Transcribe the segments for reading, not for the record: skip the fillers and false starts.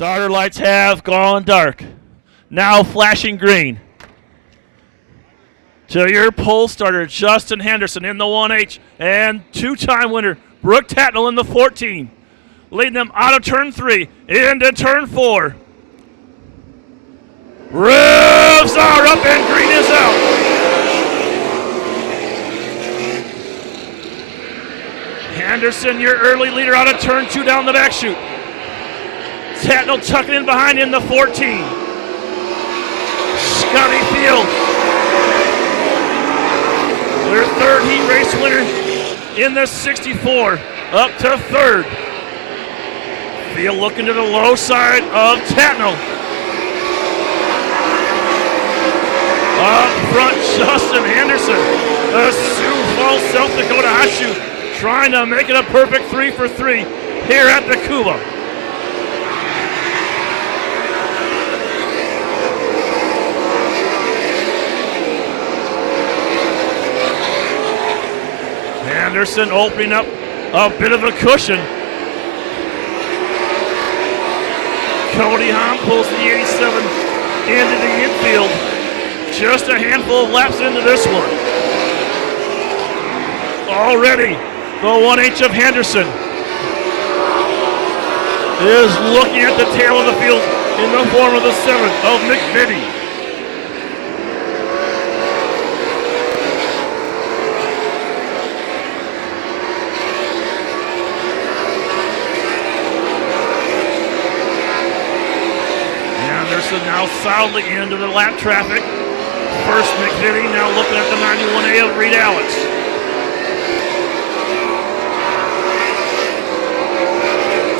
Starter lights have gone dark. Now flashing green. To your pole starter, Justin Henderson in the 1H, and two-time winner, Brooke Tatnall in the 14. Leading them out of turn 3 into turn 4. Revs are up and green is out. Henderson, your early leader, out of turn 2 down the back chute. Tatnall tucking in behind in the 14. Scotty Field, their third heat race winner in the 64, up to third. Field looking to the low side of Tatnall. Up front, Justin Henderson, the Sioux Falls, South Dakota hot shoe, trying to make it a perfect 3 for 3 here at the Cuba. Henderson opening up a bit of a cushion. Cody Hahn pulls the 87 into the infield. Just a handful of laps into this one. Already, the 1H of Henderson is looking at the tail of the field in the form of the 7 of McVitie. Henderson now solidly into the lap traffic. First McVitie, now looking at the 91A of Reed Alex.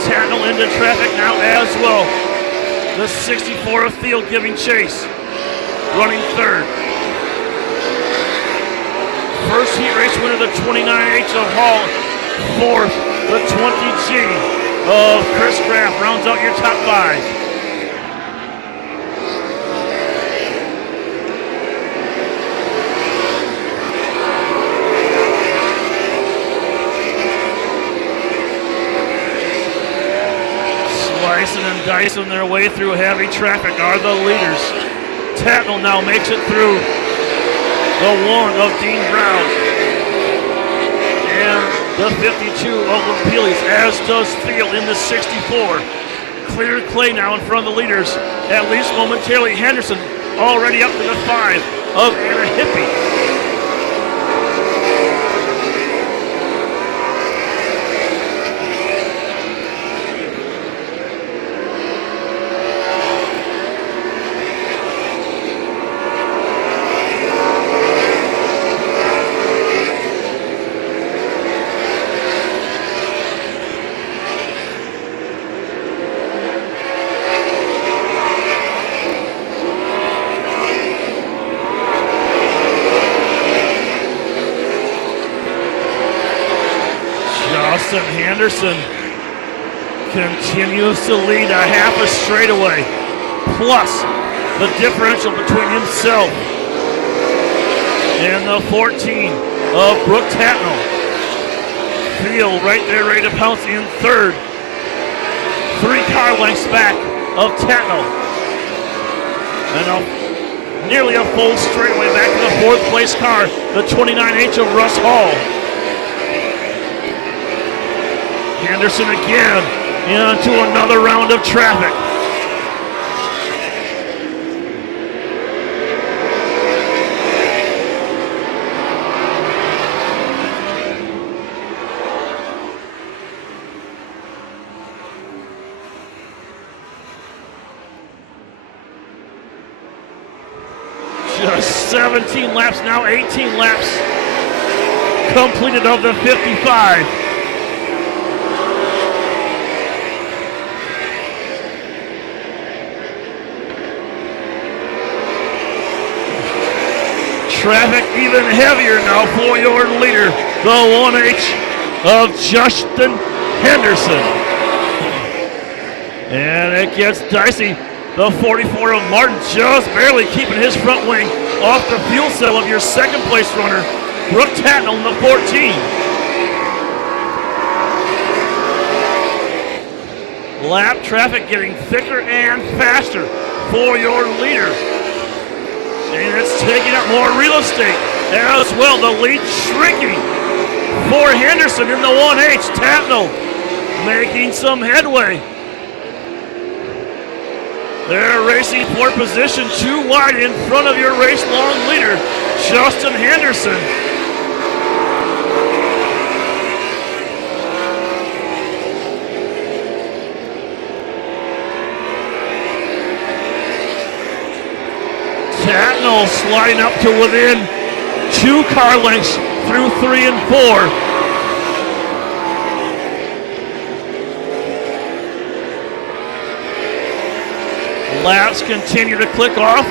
Tatnall into traffic now as well. The 64 of Field giving chase, running third. First heat race winner, the 29H of Hall. Fourth, the 20G of Chris Graff rounds out your top 5. Slicing and dicing their way through heavy traffic are the leaders. Tatnall now makes it through the 1 of Dean Brown and the 52 of Lapeles, as does Field in the 64. Clear Clay now in front of the leaders, at least momentarily. Henderson already up to the 5 of Anna Hippie. Henderson continues to lead a half a straightaway, plus the differential between himself and the 14 of Brooke Tatnall. Field right there ready to pounce in third. 3 car lengths back of Tatnall. And nearly a full straightaway back to the 4th place car, the 29H of Russ Hall. Henderson again into another round of traffic. Just 17 laps now, 18 laps completed of the 55. Traffic even heavier now for your leader, the 1H of Justin Henderson. And it gets dicey. The 44 of Martin just barely keeping his front wing off the fuel cell of your second place runner, Brooke Tatnall in the 14. Lap traffic getting thicker and faster for your leader. And it's taking up more real estate as well. The lead shrinking for Henderson in the 1H. Tatnall making some headway. They're racing for position 2 wide in front of your race-long leader, Justin Henderson. Tatnall sliding up to within 2 car lengths through 3 and 4. Laps continue to click off.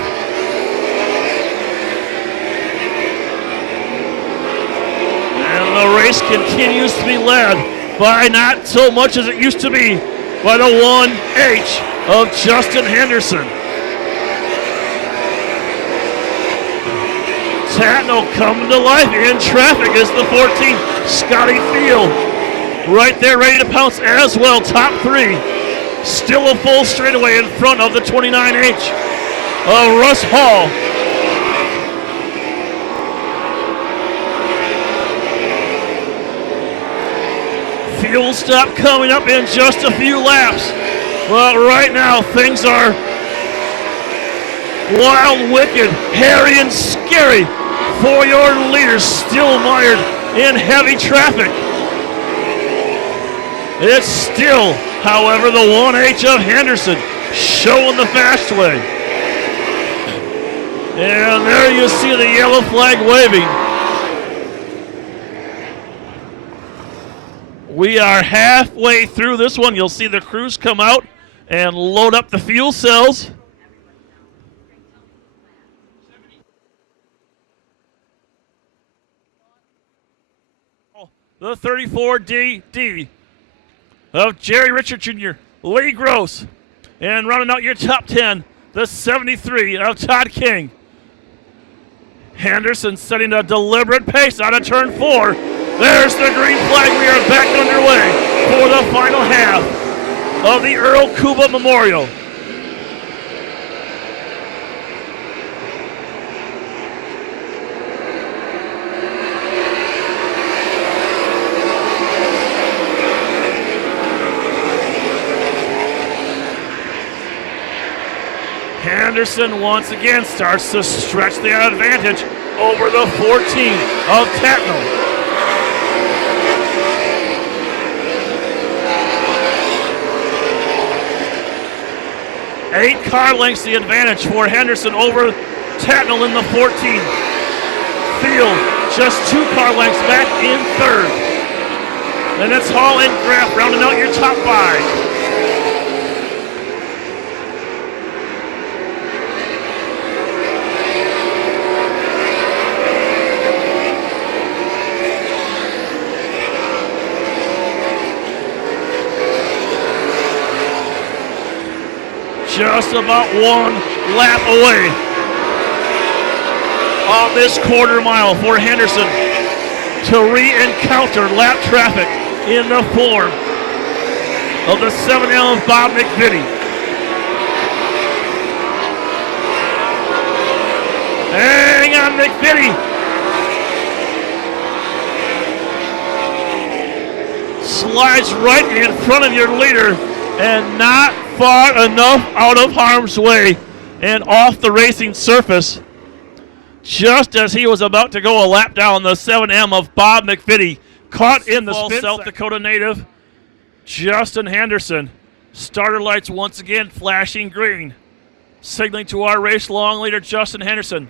And the race continues to be led by not so much as it used to be by the 1H of Justin Henderson. Tatnall coming to life in traffic as the 14, Scotty Field, right there ready to pounce as well. Top 3, still a full straightaway in front of the 29H of Russ Hall. Fuel stop coming up in just a few laps. But right now things are wild, wicked, hairy, and scary for your leaders, still mired in heavy traffic. It's still, however, the 1H of Henderson showing the fast way. And there you see the yellow flag waving. We are halfway through this one. You'll see the crews come out and load up the fuel cells. The 34DD of Jerry Richard Jr., Lee Gross. And rounding out your top 10, the 73 of Todd King. Henderson setting a deliberate pace out of turn 4. There's the green flag. We are back underway for the final half of the Earl Kuba Memorial. Henderson once again starts to stretch the advantage over the 14 of Tatnall. Eight car lengths the advantage for Henderson over Tatnall in the 14. Field just 2 car lengths back in 3rd. And it's Hall and Graff rounding out your top 5. Just about 1 lap away on this quarter mile for Henderson to re-encounter lap traffic in the form of the 7L of Bob McVitie. Hang on, McVitie. Slides right in front of your leader and not far enough out of harm's way and off the racing surface just as he was about to go a lap down. The 7M of Bob McVitie caught in the spin. South Dakota native Justin Henderson. Starter lights once again flashing green, signaling to our race long leader Justin Henderson.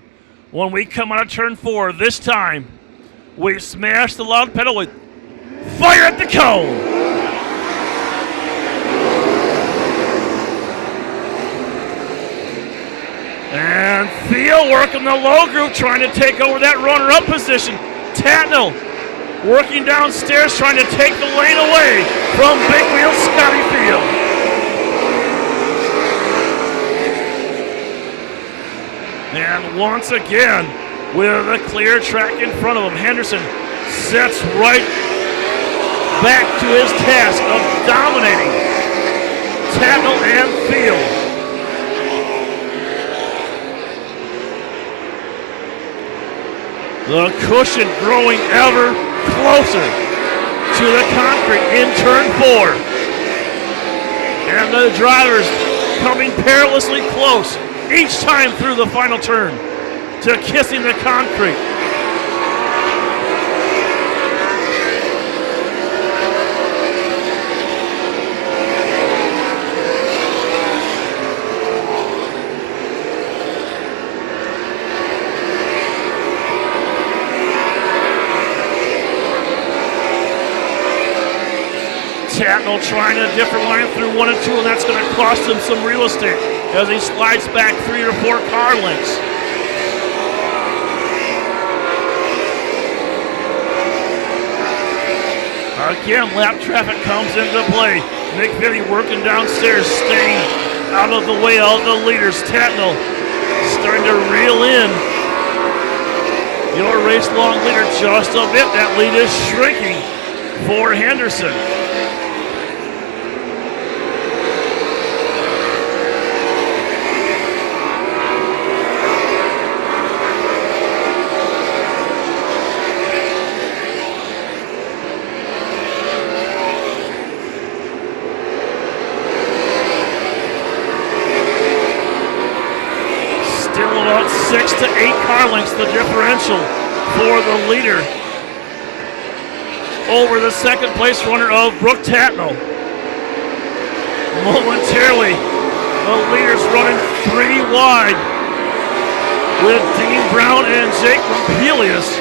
When we come out of turn 4 this time, we smash the loud pedal with fire at the cone. And Theo working the low group, trying to take over that runner-up position. Tatnall working downstairs, trying to take the lane away from Big Wheel Scotty Field. And once again, with a clear track in front of him, Henderson sets right back to his task of dominating Tatnall and Field. The cushion growing ever closer to the concrete in turn 4. And the drivers coming perilously close each time through the final turn to kissing the concrete. Tatnall trying a different line through 1 and 2, and that's going to cost him some real estate as he slides back 3 or 4 car lengths. Again, lap traffic comes into play. Nick Vitti working downstairs, staying out of the way of the leaders. Tatnall starting to reel in your race long leader just a bit. That lead is shrinking for Henderson. Still about 6 to 8 car lengths the differential for the leader over the second place runner of Brooke Tatnall. Momentarily, the leaders running 3 wide with Dean Brown and Jake Rampelius.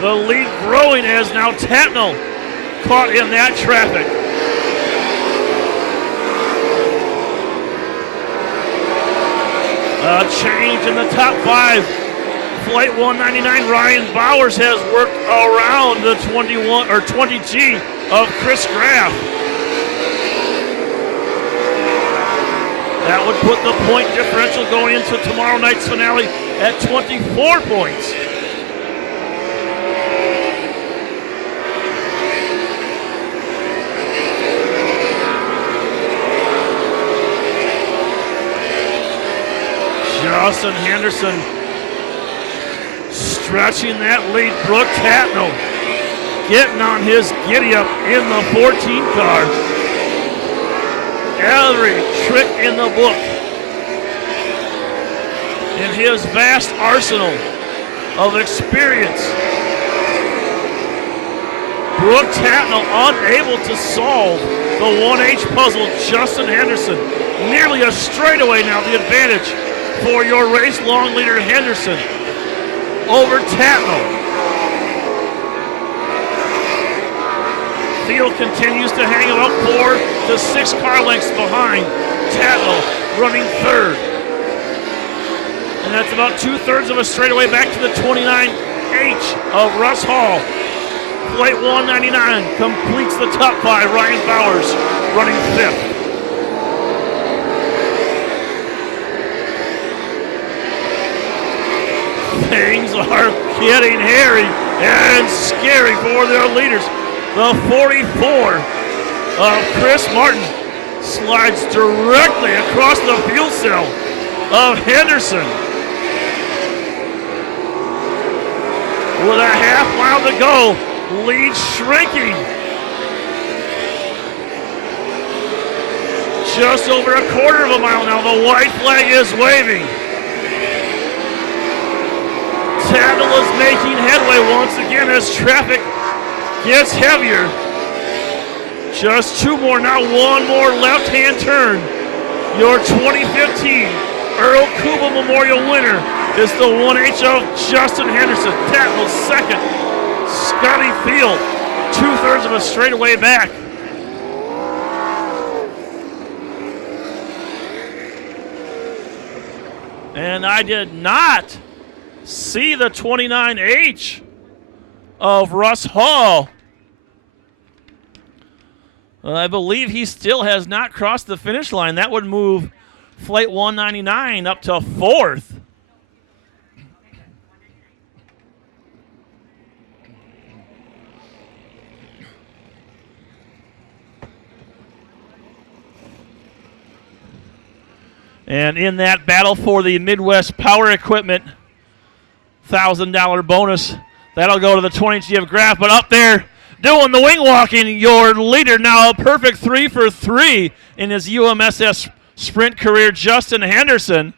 The lead growing as now Tatnall caught in that traffic. A change in the top 5. Flight 199, Ryan Bowers has worked around the 20G of Chris Graff. That would put the point differential going into tomorrow night's finale at 24 points. Justin Henderson stretching that lead. Brooke Tatnall getting on his giddy up in the 14 car. Every trick in the book in his vast arsenal of experience. Brooke Tatnall unable to solve the 1H puzzle. Justin Henderson nearly a straightaway now, the advantage for your race long leader Henderson over Tatnall. Field continues to hang about 4 to 6 car lengths behind. Tatnall running 3rd. And that's about 2/3 of a straightaway back to the 29H of Russ Hall. Flight 199 completes the top 5. Ryan Bowers running 5th. Things are getting hairy and scary for their leaders. The 44 of Chris Martin slides directly across the fuel cell of Henderson. With a half mile to go, lead shrinking. Just over a quarter of a mile now, the white flag is waving. Tatnall is making headway once again as traffic gets heavier. Just 2 more now, 1 more left-hand turn. Your 2015 Earl Kuba Memorial winner is the 1H of Justin Henderson. Tatnall's 2nd, Scotty Field, 2/3 of a straightaway back. And I did not see the 29H of Russ Hall. I believe he still has not crossed the finish line. That would move Flight 199 up to 4th. And in that battle for the Midwest Power Equipment $1,000 bonus, that'll go to the 20 of Graff. But up there doing the wing walking, your leader now, a perfect 3 for 3 in his UMSS sprint career, Justin Henderson.